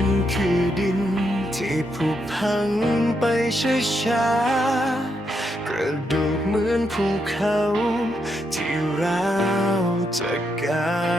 ฉันคือดิน ที่ผุพังไปช้าช้ากระดูกเหมือนภูเขา ที่ราวจากกา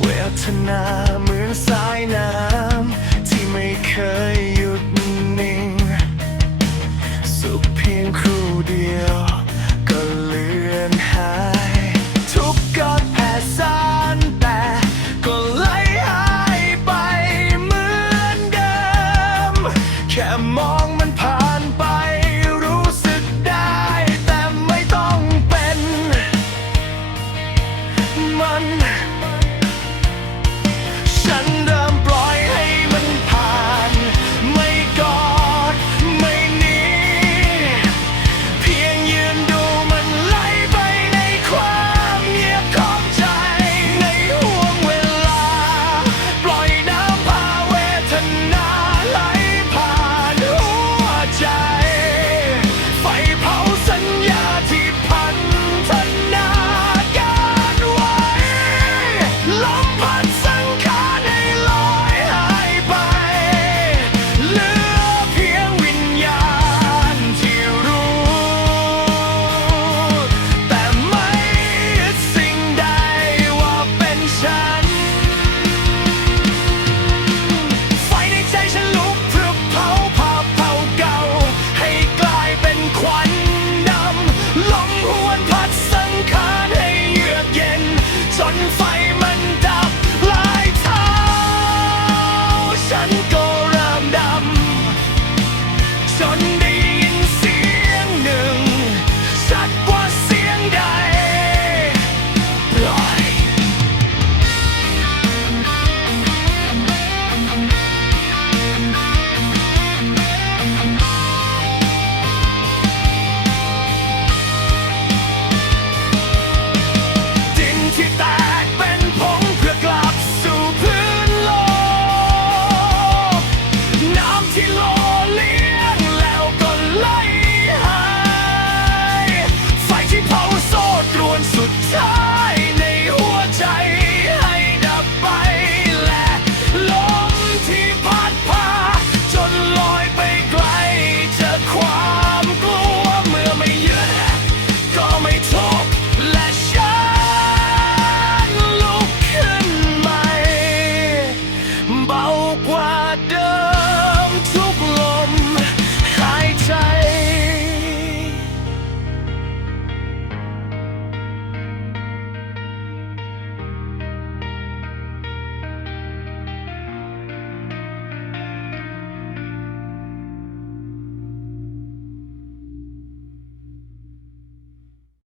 เวทนาเหมือนสายน้ำที่ไม่เคยหยุดนิ่ง สุขเพียงครูเดียว